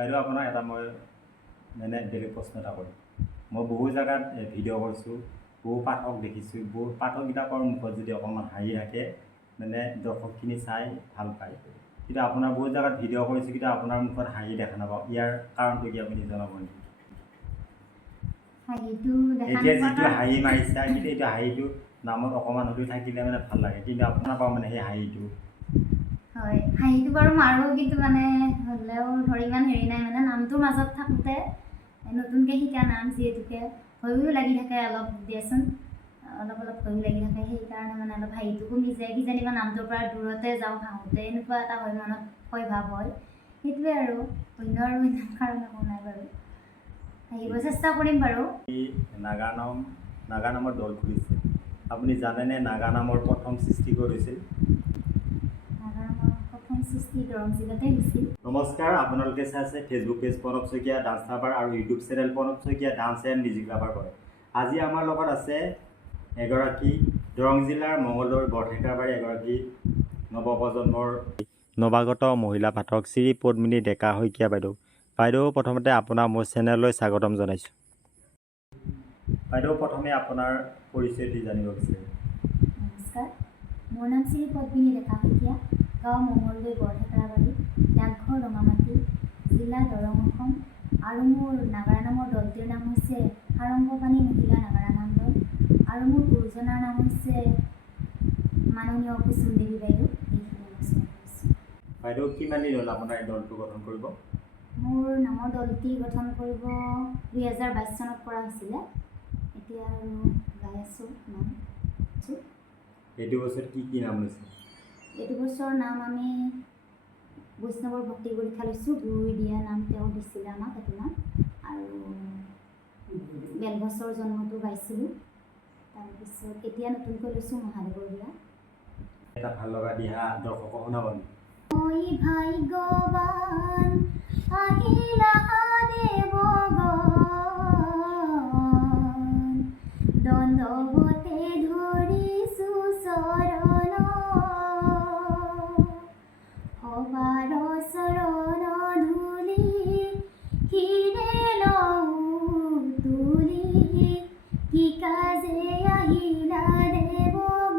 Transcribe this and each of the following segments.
বাইদেউ আপোনাক এটা মই মানে বেলেগ প্ৰশ্ন এটা কৰিম। মই বহু জেগাত ভিডিঅ' কৰিছোঁ, বহু পাঠক দেখিছোঁ, বহু পাঠকবিলাকৰ মুখত যদি অকণমান হাঁহি থাকে মানে দৰ্শকখিনি চাই ভাল পায়, কিন্তু আপোনাৰ বহুত জেগাত ভিডিঅ' কৰিছোঁ কিন্তু আপোনাৰ মুখত হাঁহি দেখা নাপাওঁ। ইয়াৰ কাৰণটো কি আপুনি জনাব নেকি? এতিয়া যিটো হাঁহি মাৰিছা কিন্তু এইটো হাঁহিটো নামত অকণমান হ'লেও থাকিলে মানে ভাল লাগে, কিন্তু আপোনাৰ পাওঁ মানে সেই হাঁহিটো। হয়, হাঁহিটো বাৰু মাৰোঁ, কিন্তু মানে হ'লেও ধৰি ইমান হেৰি নাই, মানে নামটোৰ মাজত থাকোঁতে নতুনকৈ শিকা নাম যিহেতুকে ভয়ো লাগি থাকে অলপ দিয়াচোন, অলপ ভয়ো লাগি থাকে, সেইকাৰণে মানে অলপ হাঁহিটো কমি যায়। কিজানিবা নামটোৰ পৰা দূৰতে যাওঁ হাঁহোতে, এনেকুৱা এটা হয়, মনত ভয় ভাৱ হয়। সেইটোৱে আৰু অন্য কাৰণ একো নাই বাৰু, হাঁহিব চেষ্টা কৰিম বাৰু। নাগা নামৰ দল খুলিছে, আপুনি জানেনে নাগা নামৰ প্ৰথম সৃষ্টি কৰিছিল? দৰং জিলাতে হৈছিল। নমস্কাৰ, আপোনালোকে চাই আছে Facebook page Pranab Saikia dance lover আৰু YouTube channel Pranab Saikia dance and music lover কৰে। আজি আমাৰ লগত আছে এগৰাকী দৰং জিলাৰ মঙলদৈ বৰঠেকাবাৰী এগৰাকী নৱপ্ৰজন্মৰ নৱাগত মহিলা পাঠক শ্ৰী পদ্মিনী ডেকা শইকীয়া বাইদেউ। বাইদেউ, প্ৰথমতে আপোনাক মোৰ চেনেললৈ স্বাগতম জনাইছোঁ। বাইদেউ, প্ৰথমে আপোনাৰ পৰিচয়টো জানিব বিচাৰিম। নমস্কাৰ, মোৰ নাম শ্ৰী পদ্মিনী ডেকা শইকীয়া, গাঁও মঙলদৈ বৰঠেকাবাৰী, ডাকঘৰ ৰঙামাটি, জিলা দৰং, অসম। আৰু মোৰ নাগাৰা নামৰ দলটিৰ নাম হৈছে সাৰংগপানী মহিলা নাগাৰা নাম দল, আৰু মোৰ গুৰুজনাৰ নাম হৈছে মাননীয় কুসুম দেৱী বাইদেউ। বাইদেউ, কিমান দিন হ'ল আপোনাৰ এই দলটো গঠন কৰিব? মোৰ নামৰ দলটি গঠন কৰিব 2022 চনত কৰা হৈছিলে। এতিয়া আৰু গাই আছোঁ নাম। এইটো বছৰ কি নাম লৈছে? এইটো বছৰ নাম আমি বৈষ্ণৱৰ ভক্তি পৰীক্ষা লৈছোঁ। গুৰুৱে দিয়া নাম তেওঁ দিছিলে আমাক এইটো নাম, আৰু বেলগছৰ জন্মটো গাইছিলোঁ। তাৰপিছত এতিয়া নতুনকৈ লৈছোঁ মহাদেৱৰ বিয়া। এটা ভাল লগা দিহা দৰ্শকক শুনাব নেকি? ঐ ভাগ্যৱান আহিলা দেৱগণ, দণ্ডৱতে ধৰিছোঁ চৰণ, সবাৰ চৰণ ধূলি শিৰে লওঁ তুলি, কি কাজে আহিলা দেৱগণ।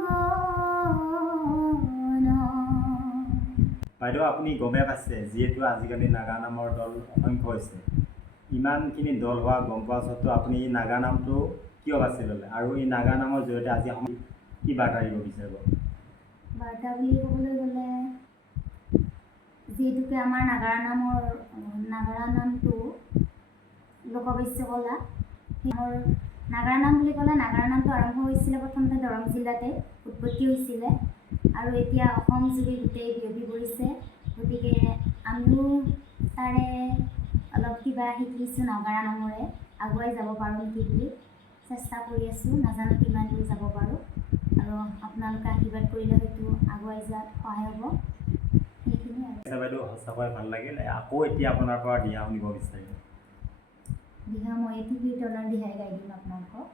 বাইদেউ, আপুনি গমে পাইছে যিহেতু আজিকালি নাগা নামৰ দল অসংখ্য হৈছে, ইমানখিনি দল হোৱা গম পোৱা স্বত্বেও আপুনি এই নাগা নামটো কিয় বাছি ল'লে, আৰু এই নাগা নামৰ জৰিয়তে আজি কি বাৰ্তা দিব বিচাৰিব? বাৰ্তা বুলি ক'বলৈ গ'লে, যিহেতুকে আমাৰ নাগাৰা নামটো লোকবাস্য কলা, মোৰ নাগাৰা নাম বুলি ক'লে নাগাৰা নামটো আৰম্ভ হৈছিলে প্ৰথমতে দৰং জিলাতে উৎপত্তি হৈছিলে, আৰু এতিয়া অসম জুৰি গোটেই বিয়পি পৰিছে। গতিকে আমিও তাৰে অলপ কিবা শিকিছোঁ নাগাৰা নামৰে, আগুৱাই যাব পাৰোঁ নেকি বুলি চেষ্টা কৰি আছোঁ। নাজানো কিমান দূৰ যাব পাৰোঁ, আৰু আপোনালোকে আশীৰ্বাদ কৰিলে হয়তো আগুৱাই যোৱাত সহায় হ'ব। সেইখিনি আৰু। বাইদেউ, সঁচাকৈ ভাল লাগিল। আকৌ এতিয়া আপোনাৰ পৰা দিহা শুনিব বিচাৰিম। দিহা মই এটি কীৰ্তনৰ দিহাই গাই দিম আপোনালোকক।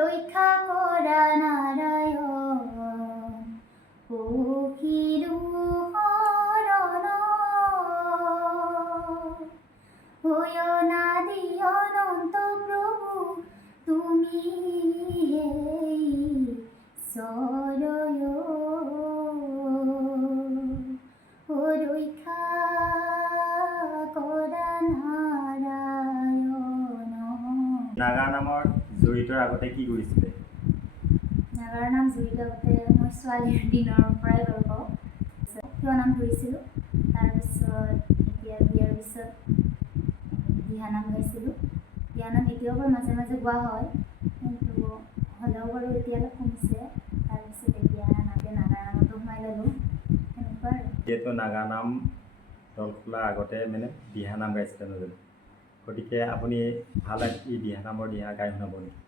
ৰক্ষা কৰা নাৰায়ণ, পখিলো শৰণ, অনাদি অনন্ত প্ৰভু তুমি ঈশ্বৰ, ৰক্ষা কৰা নাৰায়ণ। নাগা নামৰ জড়িতৰ আগতে কি কৰিছিলে? নাগাৰা নাম জড়িত আগতে মই ছোৱালীৰ দিনৰ পৰাই ভাল পাওঁ, কিয় নাম ধৰিছিলোঁ। তাৰপিছত এতিয়া বিয়াৰ পিছত দিহানাম গাইছিলোঁ। দিহানাম এতিয়াও বাৰু মাজে মাজে গোৱা হয়, কিন্তু হ'লেও বাৰু এতিয়া অলপ কমিছে। তাৰপিছত এতিয়া নাগাৰা নামতো সোমাই ল'লোঁ, সেনেকুৱা আৰু। যিহেতু নাগা নাম দল খোলাৰ আগতে মানে দিহানাম গাইছিলে নজনা, গতিকে আপুনি ভাল এই দিহানামৰ দিহা গাই শুনাব নেকি?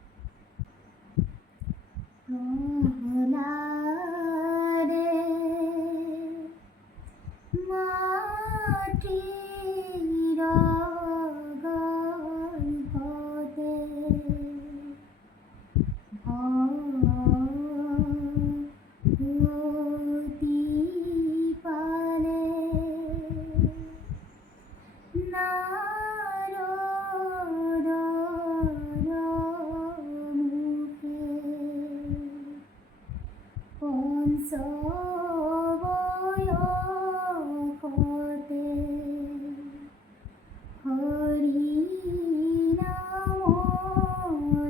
বয়সতে হৰি নাম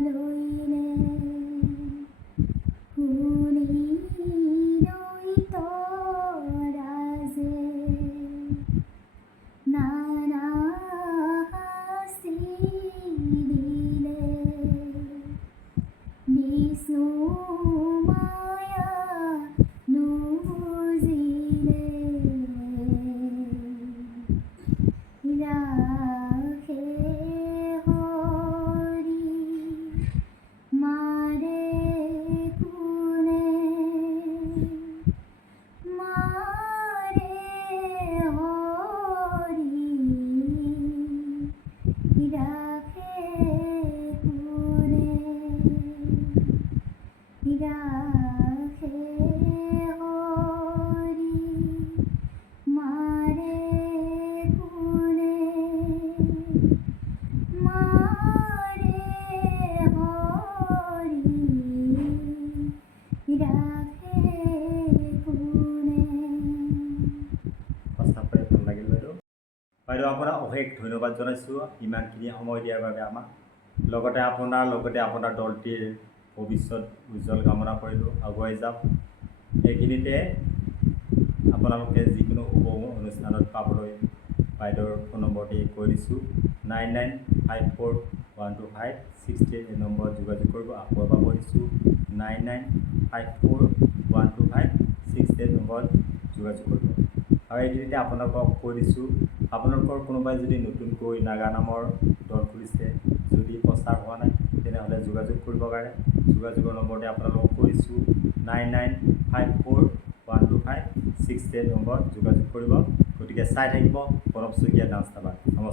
লইলে শুনি দৈত ৰাজে নানা শাস্তি দিলে বিষ্ণু মায়া নুবুজিলে ৰাখে হৰি মাৰে কোনে মাৰে হৰি ৰাখে কোনে ৰাখে হৰি মাৰে কোনে মাৰে হৰি ৰাখে কোনে। সঁচাকৈ ভাল লাগিল বাইদেউ। বাইদেউ আপোনাক অশেষ ধন্যবাদ জনাইছোঁ ইমানখিনি সময় দিয়াৰ বাবে আমাক। লগতে আপোনাৰ দলটিৰ ভৱিষ্যত উজ্জ্বল কামনা কৰিলোঁ, আগুৱাই যাওক। এইখিনিতে আপোনালোকে যিকোনো শুভ অনুষ্ঠানত পাবলৈ বাইদেউৰ ফোন নম্বৰটি কৈ দিছোঁ 9954125638 এই নম্বৰত যোগাযোগ কৰিব। আকৌ এবাৰ কৈ দিছোঁ 9954125638 নম্বৰত যোগাযোগ কৰিব। আৰু এইখিনিতে আপোনালোকক কৈ দিছোঁ আপোনালোকৰ কোনোবাই যদি নতুনকৈ নাগা নামৰ দল খুলিছে, যদি প্ৰচাৰ হোৱা নাই তেনেহ'লে যোগাযোগ কৰিব পাৰে। যোগাযোগৰ নম্বৰতে আপোনালোকক কৈ দিছোঁ 9954125638 নম্বৰত যোগাযোগ কৰিব। গতিকে চাই থাকিব প্ৰণৱ শইকীয়া ডান্স ধাবা। নমস্কাৰ।